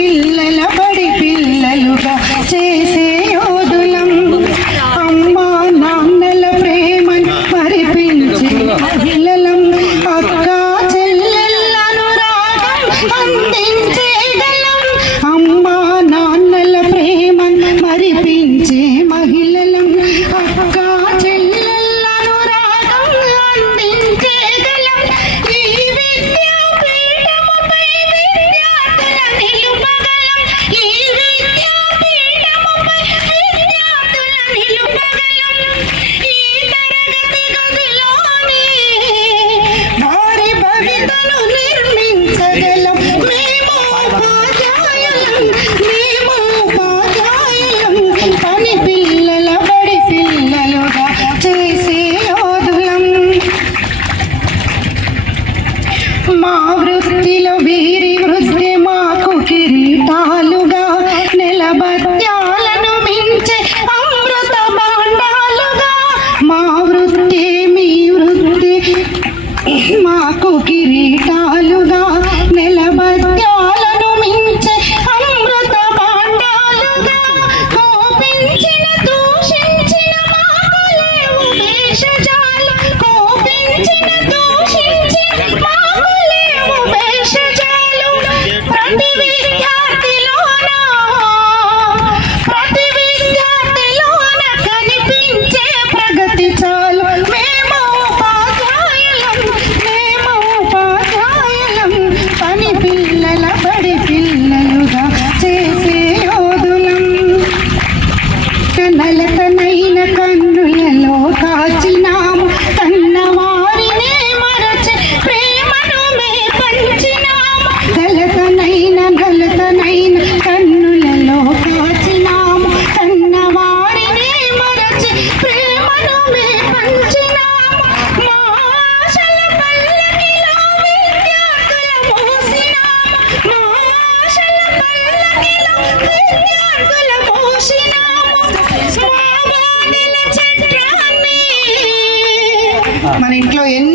పిల్లల బడి పిల్లలుగా చేసే యోధులం. అమ్మా నాన్నల ప్రేమను మరిపించి పిల్లలం అక్క చెల్లెళ్ళను రాగం అందించేదలం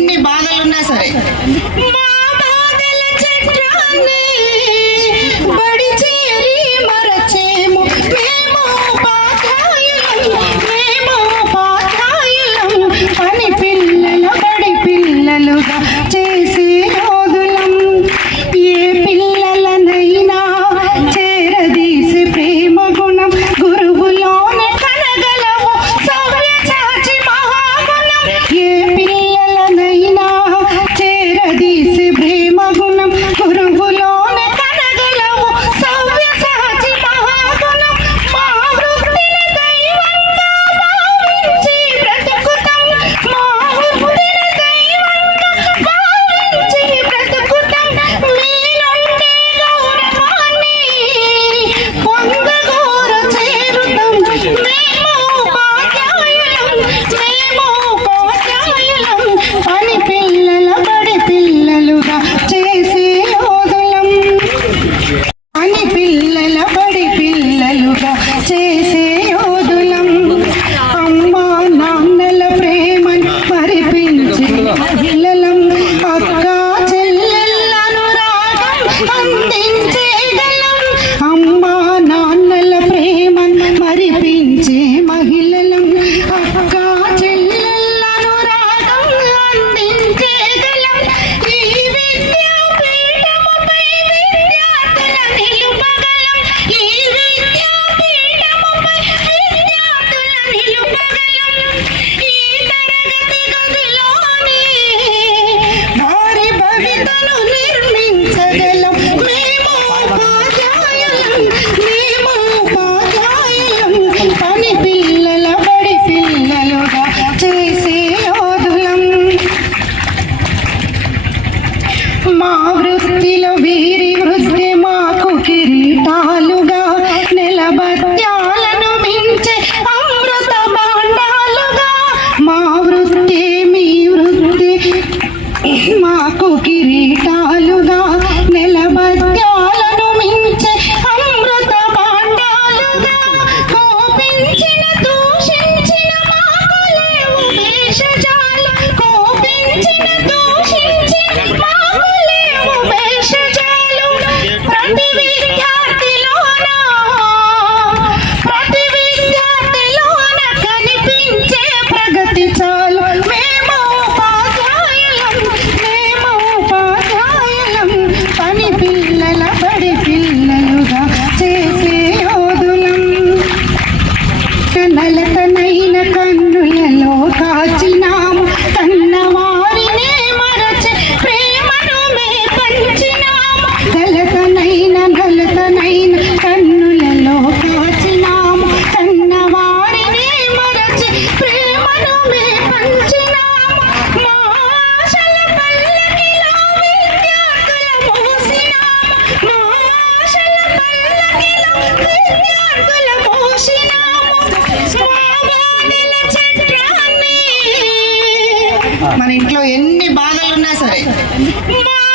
ఎన్ని బాధలున్నా సరే. ben うさ。い